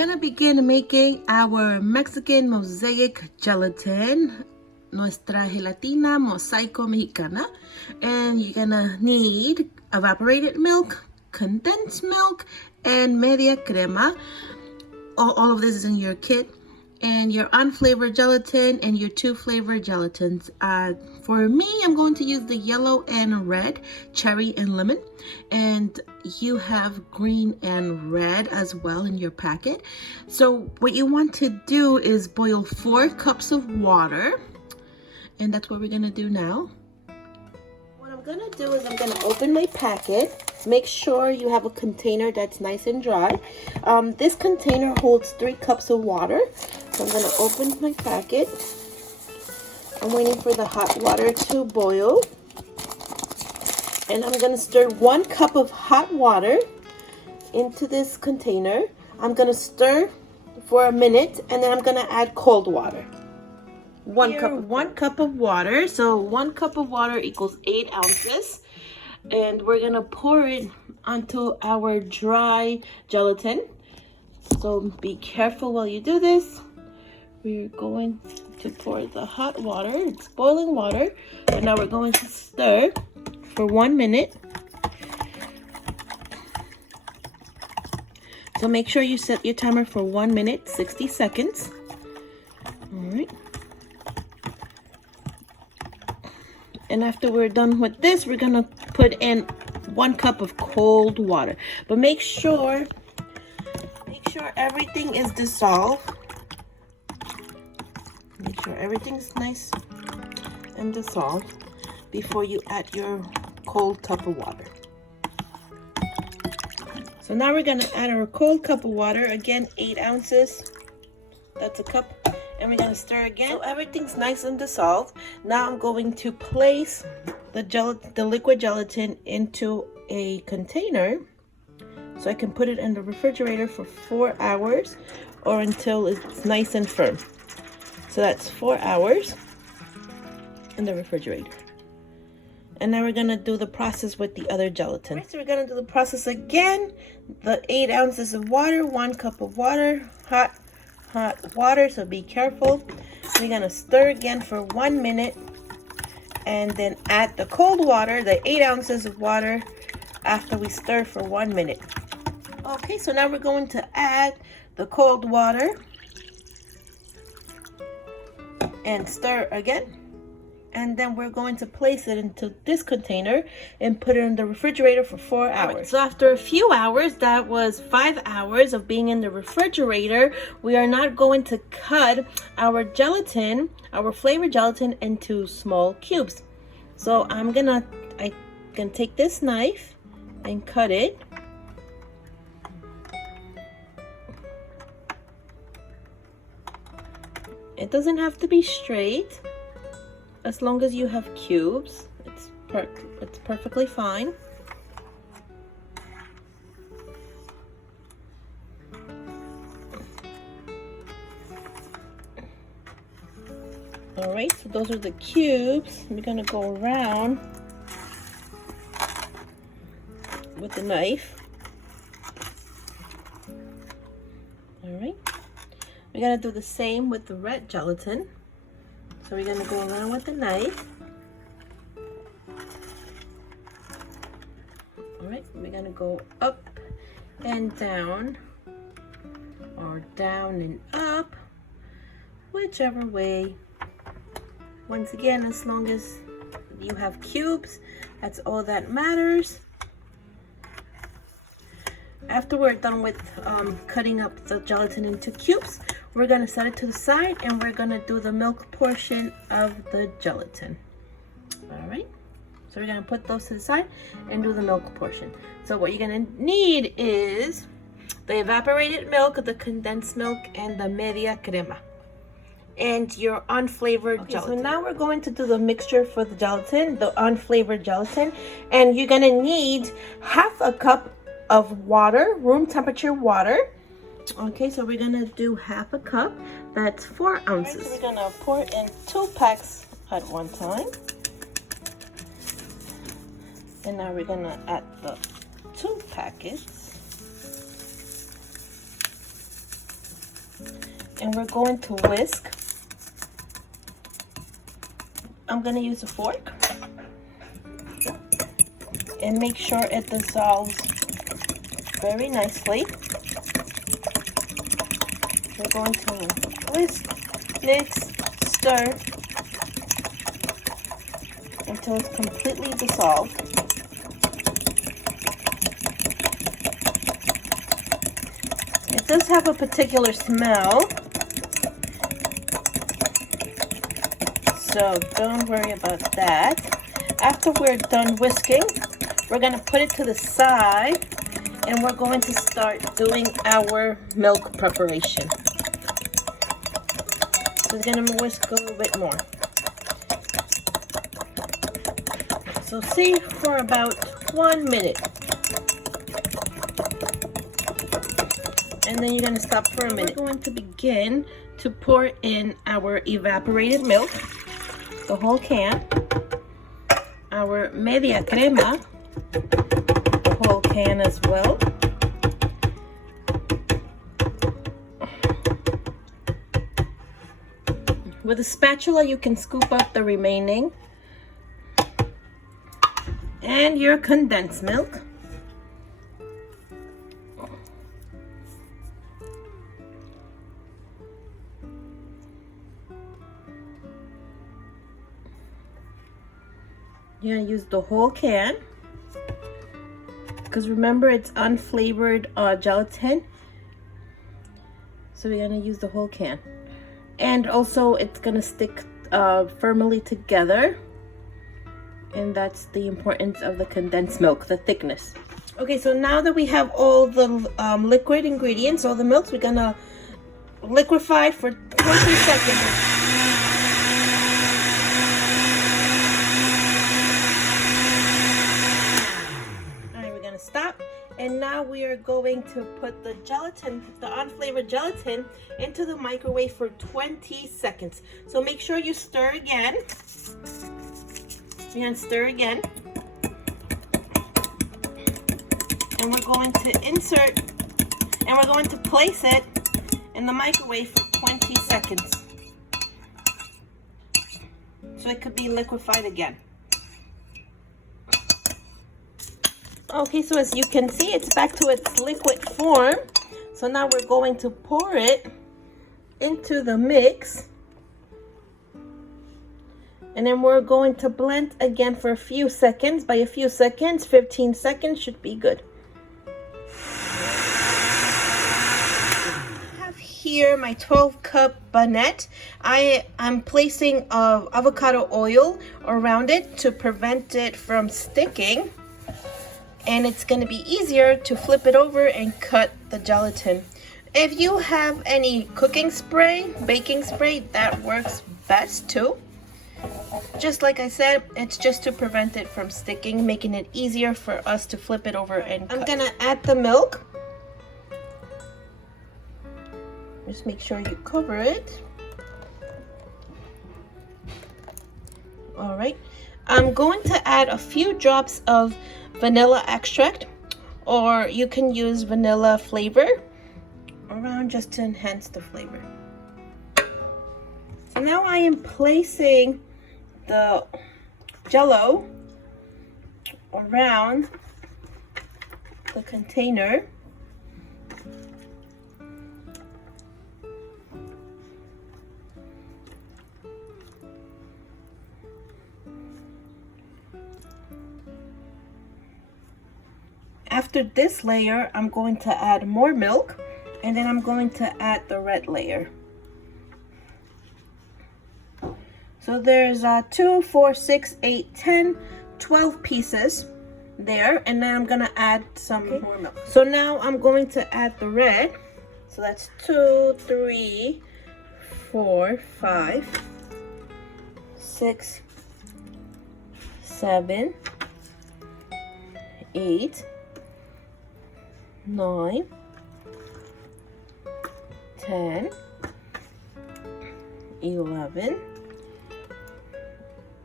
gonna begin making our Mexican mosaic gelatin, nuestra gelatina mosaico mexicana. And you're gonna need evaporated milk, condensed milk, and media crema. All of this is in your kit. And your unflavored gelatin and your 2 flavored gelatins. For me, I'm going to use the yellow and red, cherry and lemon. And you have green and red as well in your packet. So what you want to do is boil 4 cups of water. And that's what we're gonna do now. What I'm gonna do is I'm gonna open my packet. Make sure you have a container that's nice and dry. This container holds 3 cups of water. So I'm gonna open my packet. I'm waiting for the hot water to boil. And I'm gonna stir 1 cup of hot water into this container. I'm gonna stir for a minute and then I'm gonna add cold water. 1 cup of water. So 1 cup of water equals 8 ounces. And we're gonna pour it onto our dry gelatin. So be careful while you do this. We're going to pour the hot water. It's boiling water. And now we're going to stir for 1 minute. So make sure you set your timer for 1 minute, 60 seconds. All right. And after we're done with this, we're gonna put in 1 cup of cold water. But make sure everything is dissolved. Make sure everything's nice and dissolved before you add your cold cup of water. So now we're gonna add our cold cup of water. Again, 8 ounces. That's a cup. And we're gonna stir again. So everything's nice and dissolved. Now I'm going to place the liquid gelatin into a container so I can put it in the refrigerator for 4 hours or until it's nice and firm. So that's 4 hours in the refrigerator. And now we're gonna do the process with the other gelatin. Right, so we're gonna do the process again. The 8 ounces of water, 1 cup of water, hot water, so be careful. We're gonna stir again for 1 minute and then add the cold water, the 8 ounces of water, after we stir for 1 minute. Okay, so now we're going to add the cold water and stir again. And then we're going to place it into this container and put it in the refrigerator for 4 hours. Right, so after a few hours, that was 5 hours of being in the refrigerator, we are now going to cut our gelatin, our flavored gelatin, into small cubes. So I can take this knife and cut it. It doesn't have to be straight. As long as you have cubes, it's perfectly fine. All right, so those are the cubes. We're gonna go around with the knife. All right, we're gonna do the same with the red gelatin. So we're gonna go around with the knife. All right, we're gonna go up and down, or down and up, whichever way. Once again, as long as you have cubes, that's all that matters. After we're done with cutting up the gelatin into cubes, we're gonna set it to the side and we're gonna do the milk portion of the gelatin. All right, so we're gonna put those to the side and do the milk portion. So what you're gonna need is the evaporated milk, the condensed milk, and the media crema, and your unflavored gelatin. So now we're going to do the mixture for the gelatin, the unflavored gelatin, and you're gonna need half a cup of water, room temperature water. Okay, so we're gonna do half a cup. That's 4 ounces. Right, so we're gonna pour in 2 packs at one time. And now we're gonna add the 2 packets. And we're going to whisk. I'm going to use a fork and make sure it dissolves very nicely. We're going to whisk, mix, stir until it's completely dissolved. It does have a particular smell, so don't worry about that. After we're done whisking, we're going to put it to the side and we're going to start doing our milk preparation. So we're going to whisk a little bit more. So see for about 1 minute. And then you're going to stop for a minute. We're going to begin to pour in our evaporated milk, the whole can, our media crema, the whole can as well. With a spatula, you can scoop up the remaining. And your condensed milk. You're going to use the whole can. Because remember, it's unflavored gelatin. So we're going to use the whole can. And also, it's going to stick firmly together. And that's the importance of the condensed milk, the thickness. Okay, so now that we have all the liquid ingredients, all the milks, we're gonna liquefy for 20 seconds. All right, we're gonna stop. And now we are going to put the gelatin, the unflavored gelatin, into the microwave for 20 seconds. So make sure you stir again. We're going to stir again. And we're going to insert, and we're going to place it in the microwave for 20 seconds. So it could be liquefied again. Okay, so as you can see, it's back to its liquid form. So now we're going to pour it into the mix. And then we're going to blend again for a few seconds. By a few seconds, 15 seconds should be good. I have here my 12-cup bonnet. I'm placing avocado oil around it to prevent it from sticking. And it's going to be easier to flip it over and cut the gelatin. If you have any cooking spray, baking spray, that works best too. Just like I said, it's just to prevent it from sticking, making it easier for us to flip it over and cut. I'm gonna add the milk. Just make sure you cover it. All right. I'm going to add a few drops of vanilla extract, or you can use vanilla flavor around just to enhance the flavor. So now I am placing the Jello around the container. After this layer, I'm going to add more milk, and then I'm going to add the red layer. So there's 2, 4, 6, 8, 10, 12 pieces there, and then I'm gonna add some more milk. So now I'm going to add the red. So that's 2, 3, 4, 5, 6, 7, 8, 9, 10, 11,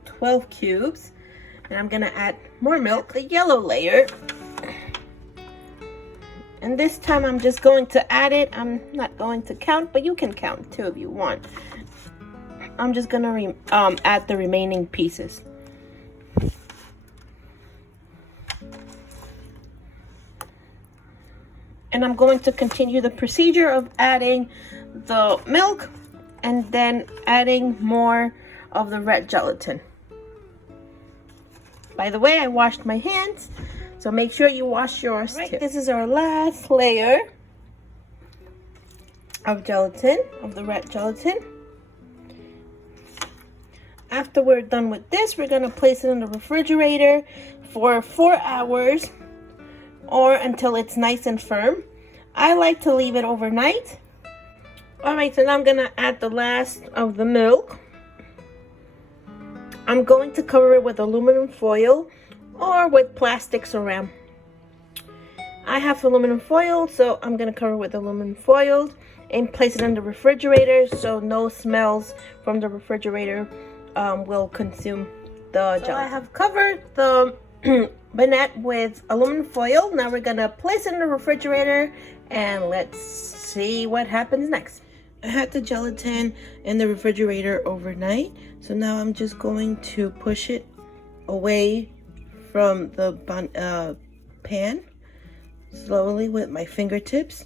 12 cubes, and I'm gonna add more milk, the yellow layer, And this time I'm just going to add it. I'm not going to count, but you can count too if you want. I'm just gonna add the remaining pieces. And I'm going to continue the procedure of adding the milk and then adding more of the red gelatin. By the way, I washed my hands, so make sure you wash yours too. This is our last layer of gelatin, of the red gelatin. After we're done with this, we're gonna place it in the refrigerator for 4 hours or until it's nice and firm. I like to leave it overnight. All right, so now I'm gonna add the last of the milk. I'm going to cover it with aluminum foil or with plastic saran. I have aluminum foil, so I'm gonna cover it with aluminum foil and place it in the refrigerator so no smells from the refrigerator will consume the gelatin. So I have covered the baguette with aluminum foil. Now we're gonna place it in the refrigerator and let's see what happens next. I had the gelatin in the refrigerator overnight, so now I'm just going to push it away from the pan slowly with my fingertips.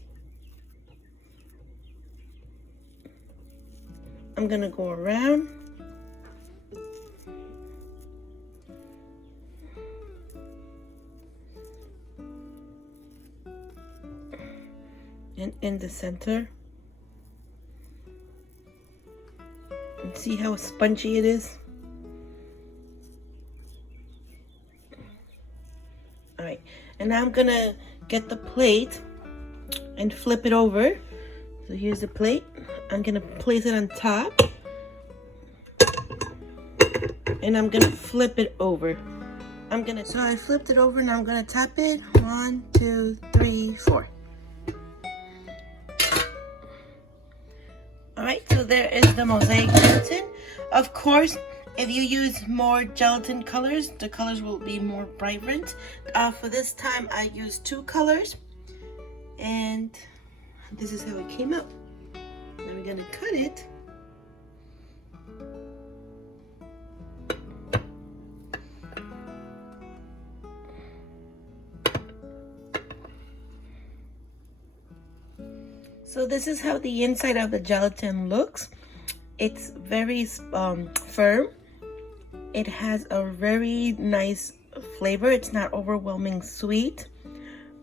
I'm gonna go around. And in the center. And see how spongy it is? All right, and now I'm gonna get the plate and flip it over. So here's the plate. I'm gonna place it on top. And I'm gonna flip it over. So I flipped it over and I'm gonna tap it. 1, 2, 3, 4. All right, so there is the mosaic gelatin. Of course, if you use more gelatin colors, the colors will be more vibrant. For this time, I used 2 colors, and this is how it came out. Now we're gonna cut it. So this is how the inside of the gelatin looks. It's very firm. It has a very nice flavor. It's not overwhelming sweet.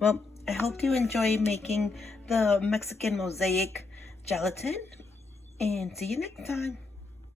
Well, I hope you enjoy making the Mexican mosaic gelatin, and see you next time.